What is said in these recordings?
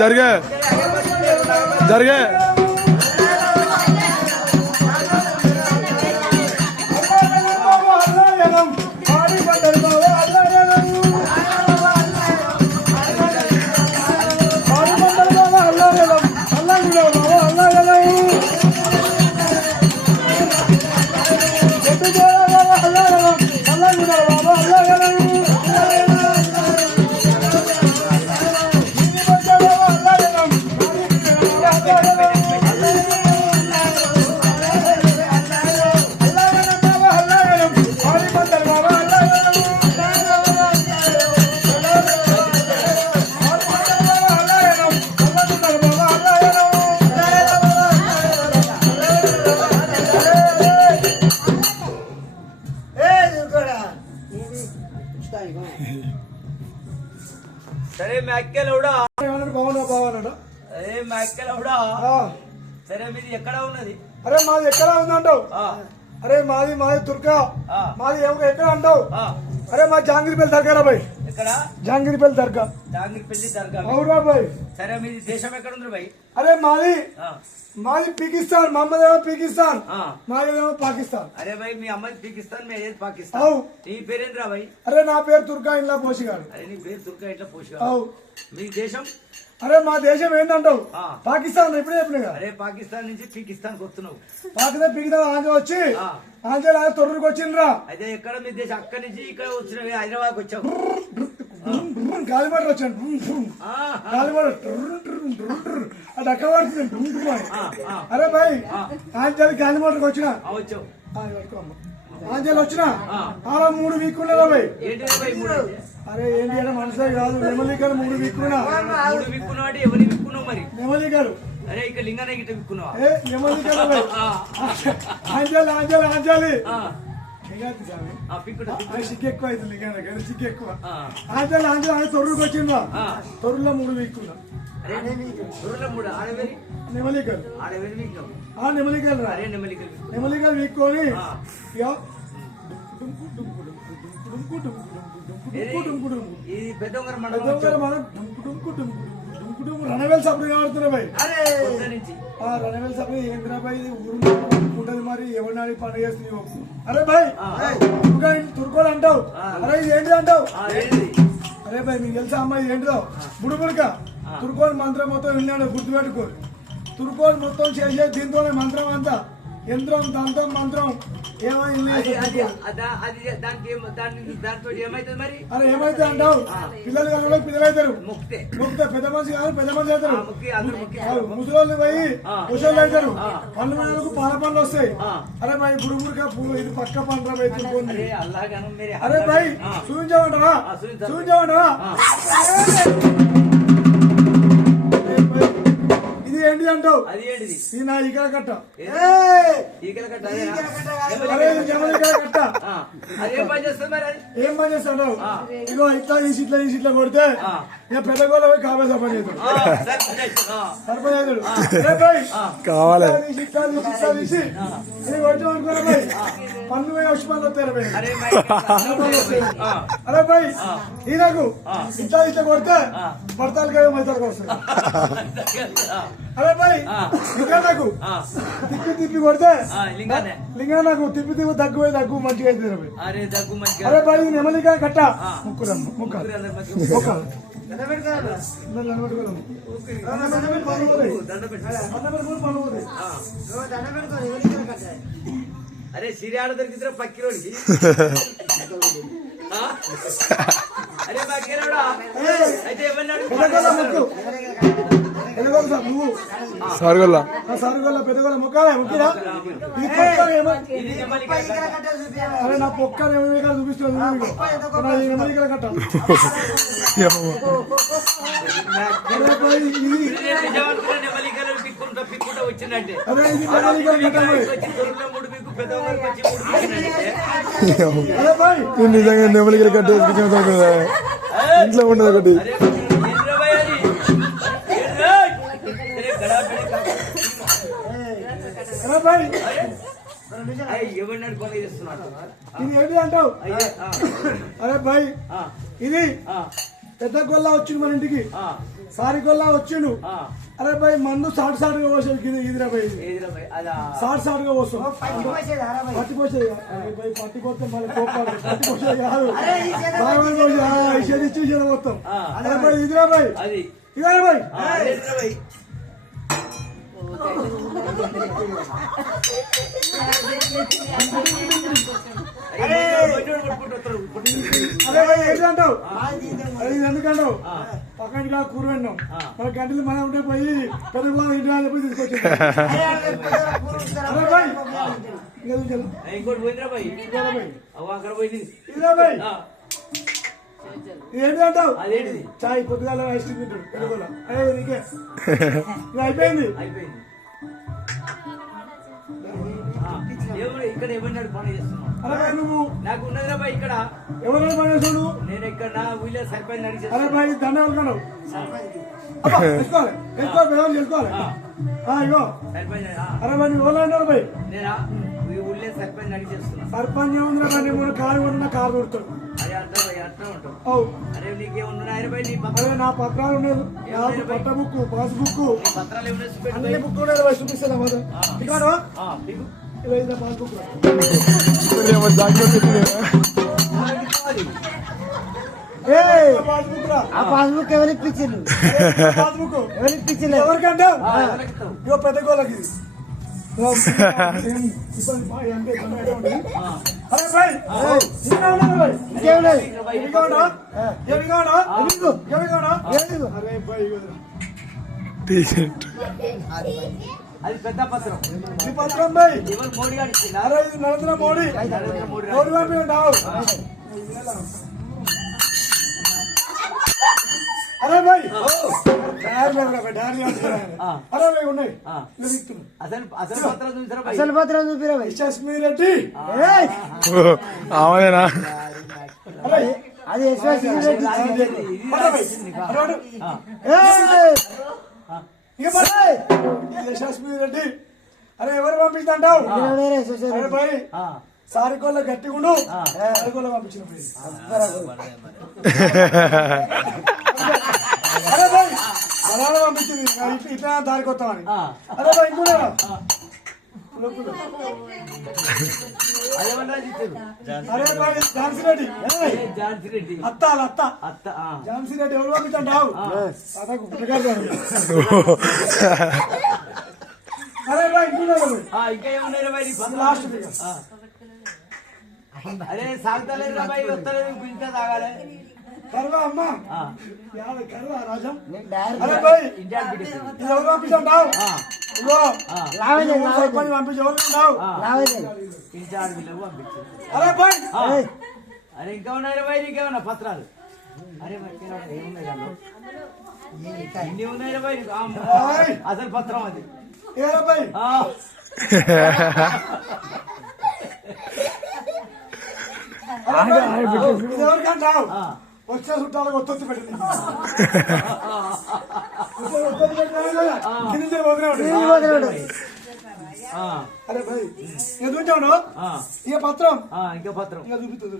జరిగే జరిగే సరే మేకెలవుడా అరే మేకెలవుడా సరే మీది ఎక్కడ ఉన్నది? అరే మాది ఎక్కడ ఉందంటావు? అరే మాది తుర్కా మాది ఎక్కడ అంటావు? అరే మా జాంగిరిపల్లి దర్గా రా భాయ్. ఎక్కడ? జాంగిరిపల్లి దర్గా. జాంగిరిపల్లి దర్గా. అవునా భాయ్? సరే మీది దేశం ఎక్కడ ఉంది భాయ్? అరే మాది పాకిస్తాన్. మహమ్మద్ ఏమో పాకిస్తాన్, మాదేమో పాకిస్తాన్. అరే భాయ్ మీ అమ్మాయి పాకిస్తాన్, మీ ఏది పాకిస్తాన్. నీ పేరేంద్రా భాయ్? అరే నా పేరు తుర్కా ఇంట్లో పోషిగాడు. అరే నీ పేరు తుర్కా ఇంట్లో పోషిగాడు. మీ దేశం? అరే మా దేశం ఏంటంటావు? పాకిస్తాన్. ఎప్పుడే చెప్పిన. అరే పాకిస్తాన్ నుంచి పాకిస్తాన్ వస్తున్నావు. పాకిస్తాన్ ఆంజల్ వచ్చి ఆంజల్ తొర్రూరుకి వచ్చిండ్రా. అయితే ఎక్కడ మీ దేశం? అక్కడి నుంచి ఇక్కడ వచ్చినవి హైదరాబాద్ వచ్చావు. గాలిమాట వచ్చాను. గాలిమాట అది అక్క పడుతుంది. అరే భాయ్ ఆంజల్ గాలిమాటకు వచ్చిన వచ్చావు. ఆంజల్ వచ్చిన అలా 3 వీక్ ఉన్నదా భాయ్? అరే ఏంటి అంటే మనసే కాదు. నెమలికలు 3 వీక్ ఉన్నా. 3 వీక్కున్నా అంటే ఎవరి వీక్కున్నావు మరి? నెమలికలు. అరే ఇక లింగానే గిట్ట వీక్కున్నావా? నెమలికలు భాయ్. ఆంజలి సిగ్గు ఎక్కువ అవుతుంది. సిగ్గు ఎక్కువ. ఆంజల్ తొర్రూరుకి వచ్చిందా? తొర్రూరులో 3 వీక్ ఉన్నా. నెమలికలు. నెమలికలు వీక్కొని రణవేల్ సప్పుడు కాడుతున్నా భాయ్. రణవేల్ సప్పుడు ఏంద్రాబాయ్ ఊరు ఉంటది మరి ఎవరిని పండుగ చేస్తుంది. అరే భాయ్ తుర్కోలు అంటావు. అరే ఇది ఏంటి అంటావు? అరే భాయ్ మీకు తెలుసా అమ్మాయి ఏంటిదో? బుడుబుడక తుర్కోని మంత్రం మొత్తం విన్నాడు. గుర్తుపెట్టుకోరు. తుర్కోని మొత్తం చేసే దీంతోనే మంత్రం అంతా. యంత్రం దంతం మంత్రం అరే ఏమైతే అంటావు? పిల్లలు కానీ పిల్లలు అవుతారు. మొక్కితే పెద్ద మనిషి కాదు పెద్ద మనిషి అవుతారు. ముసలి పోయి ముసలి అవుతారు. పళ్ళు మనకు పాల పనులు వస్తాయి. అరే భాయ్ బుడుబుడుక పువ్వు ఇది పక్క పంట రైతులు. అరే భాయ్ చూపించమంటావా? చూపించమంటావా? ఇది ఏంటి అంటావు? ఇది నా ఈకల కట్ట. ఏం పని చేస్తాడు? ఇగో ఇట్లా తీసి ఇట్లా కొడితే ఇక పెద్ద గోళ పోయి కాబే సర్పంచ్ అవుతాడు. కావాలి ఇట్లా తీసి ఇది కొట్టి అనుకోరా భాయ్ పన్ను పోయి వచ్చి పనులు వస్తాయి. అరే భాయ్ ఈయనకు ఇట్లా కొడితే పడతాలకే మైతాలకు వస్తాయి. అరే భాయ్ ఇంకా నాకు తిప్పి కొడితే లింగా నాకు తిప్పి దగ్గు మంచిగా అవుతుంది. అరే భాయ్ నెమలిగా కట్ట ముక్కురా ముక్క అరే సిరియాడ దొరికితే పక్కిరోడికి. అరే పక్కిరోడా అయితే ఏమన్నాడు? సారుగొల్ల పెద్దగొల్ల మొక్కాలే మొక్కిరా. అరే నా పొక్క నెమలికలు చూపిస్తున్నాడు. నెమలికల కట్ట వచ్చిందంటే నిజంగా నెమలికల కట్ట ఇంట్లో ఉండదు ఒకటి. అరే భాయ్ ఎవరినాడు పని చేస్తున్నాడు ఇది ఏంటి అంటావు? అరే భాయ్ ఇది పెద్ద గొల్లా వచ్చిండు మన ఇంటికి, సారి గొల్లా వచ్చిండు. అరే భాయ్ మందు సాటు సాటుగా పోసేది ఇదిరా భాయ్, సాటు సాటుగా పోస్తాం. పట్టిపోసేది పట్టిపోతే మళ్ళీ కోపాడు, పట్టిపోసేది కాదు ఇచ్చేది ఇచ్చి మొత్తం. అరే భాయ్ ఇదిరా భాయ్, ఇదే భాయ్ అరే భాయ్ ఏంటి అంటావు? అది ఎందుకంటావు? పక్కన కూర విన్నాం మన గంటలు మనం ఉంటే పోయి పెద్ద ఇంటి చెప్పి తీసుకొచ్చింది. ఏంటి అంటావు? చాయ్ పొద్దుగాల ఐస్ క్రీమ్ తింటాడు నీకే అయిపోయింది. ఇక్కడ ఎవరినాడు పని చేస్తున్నావు? అరే నువ్వు నాకు ఉన్నదిరా బాయ్ ఇక్కడ ఎవరైనా పని చేస్తాడు? నేను ఇక్కడ నా ఊళ్ళో సర్పంచ్ అడిగి. అరే బాయ్ దండాలు కన్నావు వేసుకోవాలి వేసుకోవాలి చేసుకోవాలి ఇగో సర్పంచ్. అరే బాయ్ నువ్వు ఎవరు అన్నారు బాయ్? నేనా ఈ ఊళ్ళో సర్పంచ్ అడిగి చేస్తున్నా. సర్పంచ్ ఏముందిరా బాయ్, నేను కారు కొన్నా కారు కొడుతాడు. అరే అర్థం బాయ్ అర్థం ఉంటావు. అవు అరే నీకేమున్నాయి బాయ్? నీ అరే నా పత్రాలు ఉండదు, నాకు పట్ట బుక్ పాస్ బుక్ పత్రాలు ఏమైనా అన్ని బుక్ ఉండదు బాయ్, చూపిస్తాను మొదలు ఇవ్వరా పాస్ బుక్ పాస్బుక్ ఎవరికి ఇప్పించిండు? పాస్బుక్ ఎవరికి ఇప్పించిండు? ఎవరికంటే ఇగో పెద్ద గోళ్ళకి ఇది. అరే భాయ్ ఇంకేం లేదు. అరే భాయ్ అది పెద్ద పత్రం. ఈ పత్రం భాయ్ ఎవరు మోడీ గారు ఇచ్చిందా? అరే ఇది నరేంద్ర మోడీ మోడీ పంపించావు. అరే భాయ్ అరే భాయ్ ఉన్నాయి అసలు అసలు పత్రం చూసారా బాయ్? అసలు పత్రం చూపిరా భాయ్. యశస్మి రెడ్డి అవునా? అది యశ్వాసి రెడ్డి. యశస్మి రెడ్డి అరే ఎవరు పంపించాంటావు? అరే భాయ్ సారికోళ్ళ గట్టిగుండు సారికోళ్ళ పంపించిన అరే భాయ్ బలాలు పంపించింది ఇట్లా దారికి వస్తామని. అరే భాయ్ ఇంకూడా అరే భాయ్ ఝాన్సీ రెడ్డి ఝాన్సీ రెడ్డి అత్త అత్త ఝాన్సీ రెడ్డి ఎవరు పంపించాంటావు? అరే భాయ్ ఇంకూడా ఇంకా ఏమున్నాయి బాయ్? లాస్ట్ అరే సాగుతలేదు రా బాయ్, వస్తలేదు ఇంత తాగాలి. కరువా అమ్మా కరువా రాజం. అరే భాయ్ ఇది ఎవరు పంపించాంటావు? ఇగో పని పంపించి ఎవరు ఉంటావు? ఇంటి ఆడపిల్లకు పంపించారు. అరే భాయ్ అరే ఇంకా ఉన్నాయి బాయ్ నీకేమన్నా పత్రాలు? అరే ఏమున్నాయి ఇన్ని ఉన్నాయి బాయ్ అసలు పత్రం అది. ఏరా భాయ్ ఇది ఎవరికంటావు? వచ్చే చుట్టాలకు ఒత్తి పెట్టింది అరే భాయ్ ఇక చూపించాను ఇక పత్రం ఇంకా పత్రం ఇక చూపిస్తుంది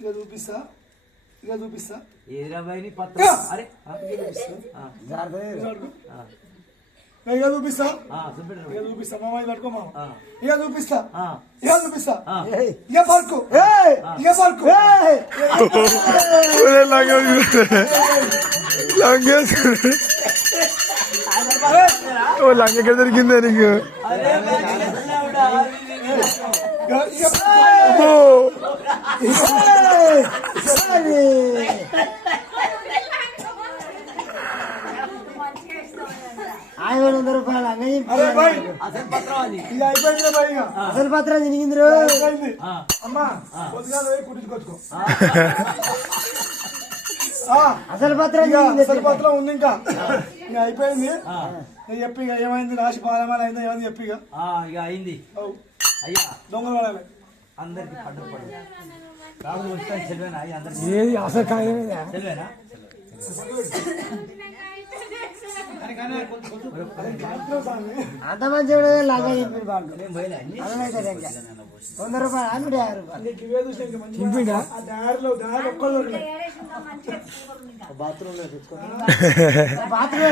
ఇక చూపిస్తా ఏదిరా బాయ్ నీ పత్రం? అరే ఇక చూపిస్తా మామయ్య పట్టుకో మామ ఇక చూపిస్తా ఇక పడుకో లంగ ఎక్కడ దొరికిందా నీకు? అరే భాయ్ అసలు పత్రం అది. ఇక అయిపోయింది భాయ్ ఇక అసలు పత్రం తిరిగింది. అయిపోయింది అమ్మా పొద్దుగాల పోయి కుట్టించుకొచ్చుకో. అసలు పత్రం అసలు పత్రం ఉంది ఇంకా ఇక అయిపోయింది. చెప్పి ఇక ఏమైంది రాసి బాలమాల అయిందో ఏమైంది చెప్పి ఇక అయింది అయ్యా. దొంగలు పడాలి అందరికి పండుగ రాహుల్ వస్తాను చెల్వేనా అందరికి ఏది అసలు కాయలేదా? చెల్వేనా అంత మంచిగా లాగా చెప్పారు వాళ్ళు అదనైతే ఇంకా 100 రూపాయలు అన్నుడు 50 రూపాయలు నీకు ఇవే చూస్తే ఇంకా మంచిగా ఆ దారిలో ఒక్కళ్ళు ఉన్నాయి. బాత్రూమ్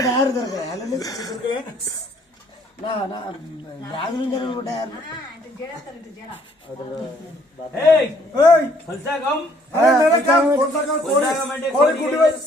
డయారు దొరకదు అల్లుడు నా బ్యాగులు డయారు ఏయ్ ఏయ్, ఫల్సాగం అరే, కోడి గుడ్డు